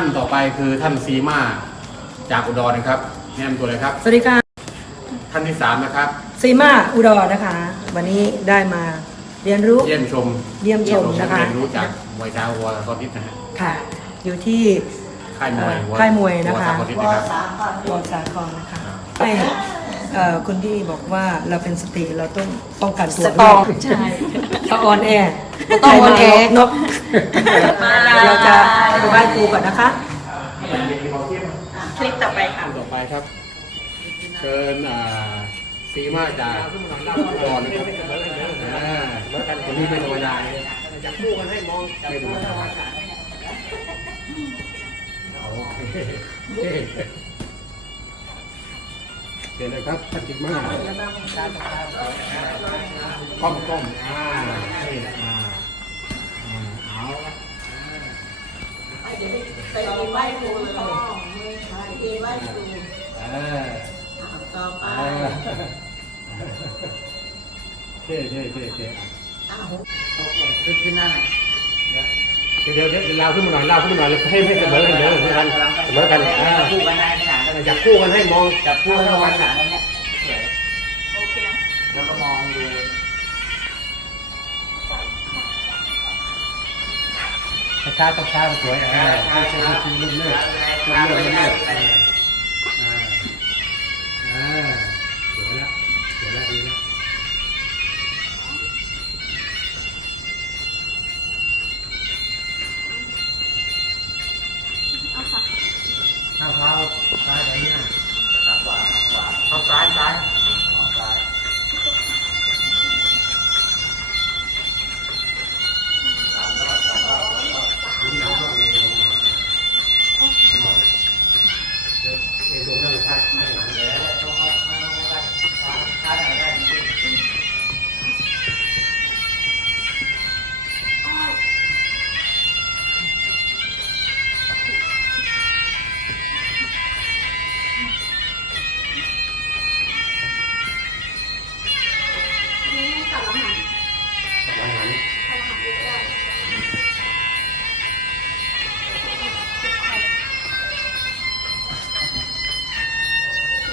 ท่านต่อไปคือท่านซีมาจากอุดรนะครับแนะนำตัวเลยครับ สวัสดีค่ะท่านที่สามนะครับซีมาอุดรนะคะ วันนี้ได้มาเรียนรู้เยี่ยมชมเยี่ยมชมนะคะ เรียนรู้จากมวยเท้าวัวตอนนี้นะฮะค่ะ อยู่ที่ค่ายมวยเอ่อวัค่ายมวยนะคะวัวสามอาทิตย์นะครับวอสาครนะคะให้ เอ่อคุณพี่บอกว่าเราเป็นสติเราต้องป้องกันตัวสตรองด้วยใช่ถ้าออนแอร์ต้องออนแอร์นกเราจะไปไหว้ครูก่อนนะคะ คลิปต่อไปค่ะ ต่อไปครับ เชิญอ่าซีมาจากอุดรนะครับอ่าคนนี้ไม่ธรรมดาเลยจับคู่กันให้มองไม่ธรรมดาโอเค เชิญเลยครับท่านซีมาก้อมก้อมอ่านี่อ่าอ่าเอาละไปไหว้ครูพ่อไปไหว้ครูเออต่อไปเออเท่เท่เท่เท่ขึ้นขึ้นหน้าหนเดี๋ยวเดี๋ยวเราขึ้นมาหน่อยเราขึ้นมาหน่อยให้ให้เสมอกันเดี๋ยวเสมอกันเสมอกันอ่าคู่กันได้ขนาด จับคู่กันให้มองจับคู่คู่ให้เท่าวักันาเนี่ยสวยโอเคแล้วก็มองดูช้าช้าช้าสวยอ่าให้ช่วยช่ใช่เลื่อนเลื่อนเลื่อนเลื่อนเลื่อนอ่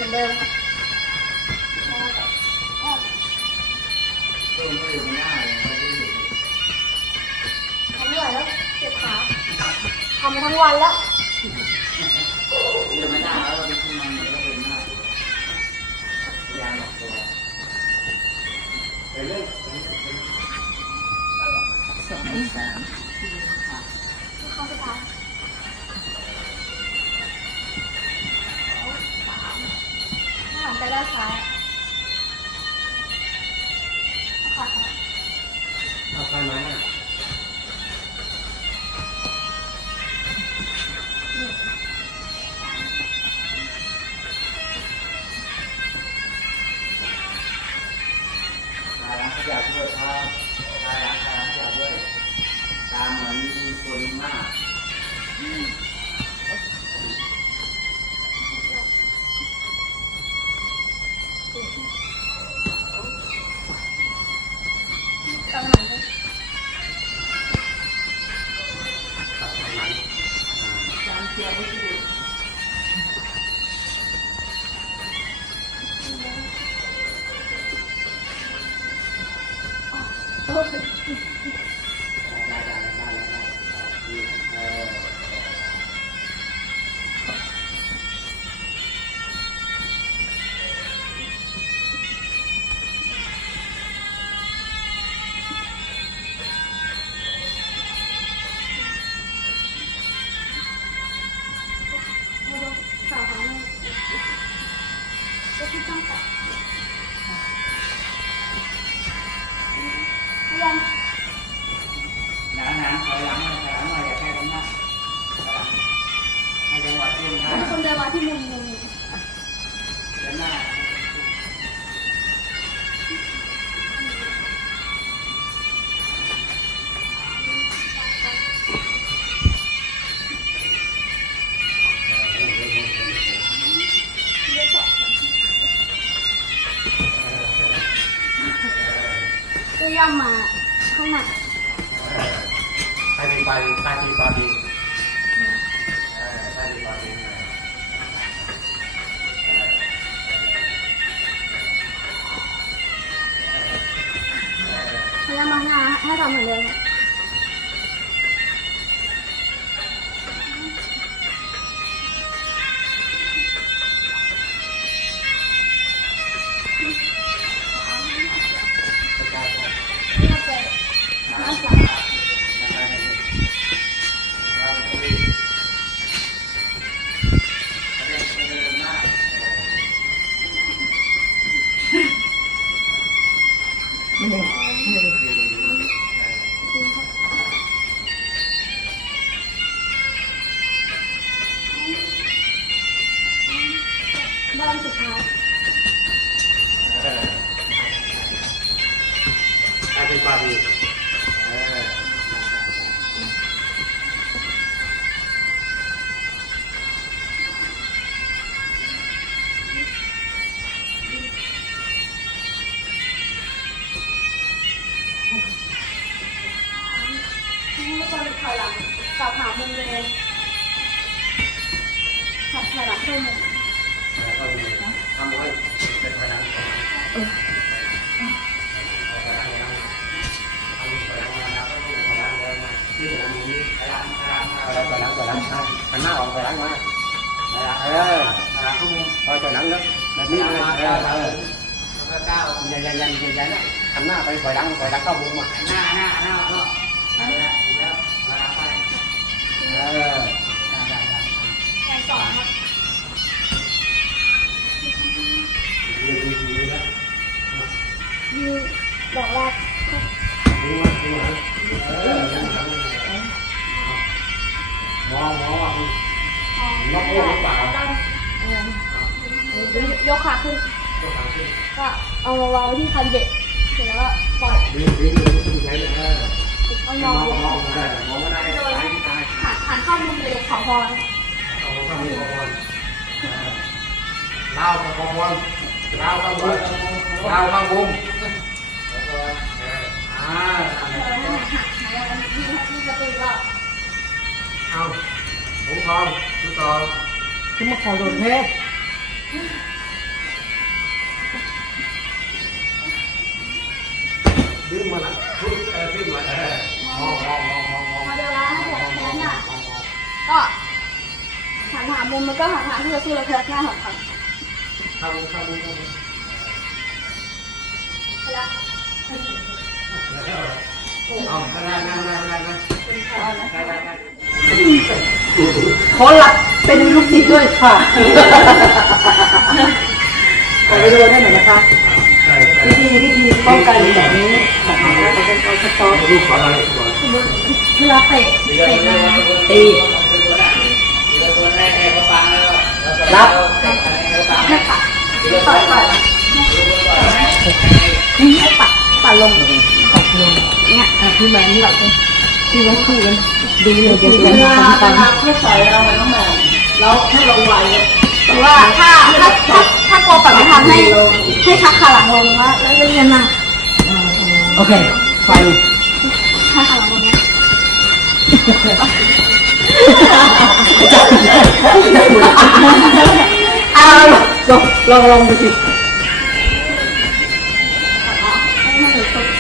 อนเดิมค่ะๆรูปมือมันหน้าเลยไม่ได้เห็นทำไม่ไหวแล้วเจ็บขาทำมาทั้งวันแล้ว ขวา ง ยั ย่อมมาข้างหน้าใครมีไปไครมีปาดีไครมีปาดีพยายามมองหน้าให้ทำเหมือนเดิม มุมเลย ขับถอยหลังเข้ามุมแล้วก็มีทำให้เป็นพลังของมันที่ผมมีพลังพลังพลังพลังพลังหันหน้าออกพลังมาเออพลังเข้ามุมพอพลังแล้วแบบนี้เลยเออเออแล้วก็ก้าวยันยันยันยันยันหันหน้าไปพลังพลังเข้ามุมอะหน้าหน้าหน้าก็ เออได้ได้ได้แข่งสองครับดีดีดีแล้วยืนดอกแรกครับดีมากดีมากเออมองมองว่าอ๋อล็อกโอ้หรือเปล่าด้านเออยกขาขึ้น ก็เอามาวางไว้ที่คันเบ็ดเสร็จแล้วก็ปล่อยดีดีดีดีใช้เลยเออเอามนอองนลงมองได้มองไม่ได้ตายตาย หันเข้ามุมเลยขอพรเอาข้าวหมูขอพรลาวขอพรลาวข้าวบุ้งลาวข้าวบุ้งอ่าเออนั่นแหละหักไหนอ่ะพี่พี่จะเป็นว่าเอาหมูทองหมูทองขึ้นมาขอโดนเทพดึงมาละดึงมาเออมองมองมอง ก็หันหามุมมันก็หาทางที่จะสู้ระเพื่อหน้าของเขาเข้ามุข้ามข้ามุมไปละเอาไปละไปละไปละไปละไปละขอหลับเป็นลูกศิษย์ด้วยค่ะขอไปดูได้หน่อยนะคะวิธีวิธีป้องกันแบบนี้แบบนี้เราจะต้องเอาสต๊อกเวลาเตะเตะตี รับให้ปัดต่อยต่อยให้ปัดปัดลงปัดลงเนี่ยอะพี่แบงค์เราจะพี่ว่าคู่กันดีเลยเดี๋ยวจะทำกันไม่ใส่เราเหมือนน้องแมวเราให้เราไวหรือว่าถ้าถ้าถ้าถ้ากลัวปัดไม่ทันให้ให้ชักขาหลังลงว่าแล้วเรียนมาโอเคไฟชักขาหลังลงนะ à rồi lo lo đi chị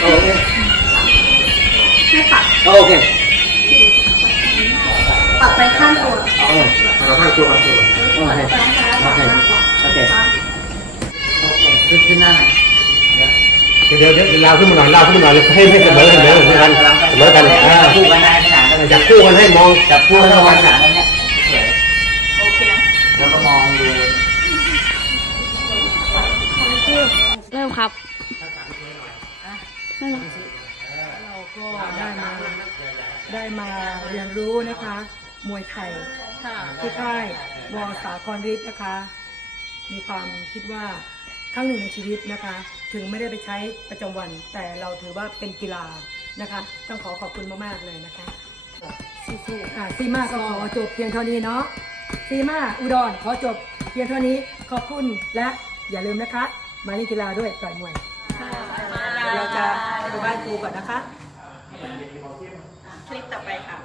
ok ok ปรับไปข้างตัว Ừ, nó hai chua, hai chua. โอเคโอเคโอเคขึ้นขึ้นหน้าหน่อย เดี๋ยวเดี๋ยวเดี๋ยวลาวขึ้นมาหน่อยลาวขึ้นมาหน่อยเลยให้ให้เสมอกันเสมอกันเสมอกันอ่า คู่กันได้ จับคู่กันให้มองจับคู่กันขนาดนั้นเนี่ยเฉยโอเคนะแล้วก็มองดูเริ่มครับเราก็ได้มาได้มาเรียนรู้นะคะ มวยไทยที่ค่ายวอสาครฤทธิ์นะคะ มีความคิดว่าครั้งหนึ่งในชีวิตนะคะ ถึงไม่ได้ไปใช้ประจำวัน แต่เราถือว่าเป็นกีฬานะคะ ต้องขอขอบคุณมาก ๆ เลยนะคะ สู้ๆอะซีมาก็ขอจบเพียงเท่านี้เนาะซีมาอุดรขอจบเพียงเท่านี้ขอบคุณและอย่าลืมนะคะ มาเล่นกีฬาด้วยต่อยมวยเดี๋ยวเราจะไปบ้านครูก่อนนะคะ คลิปต่อไปค่ะ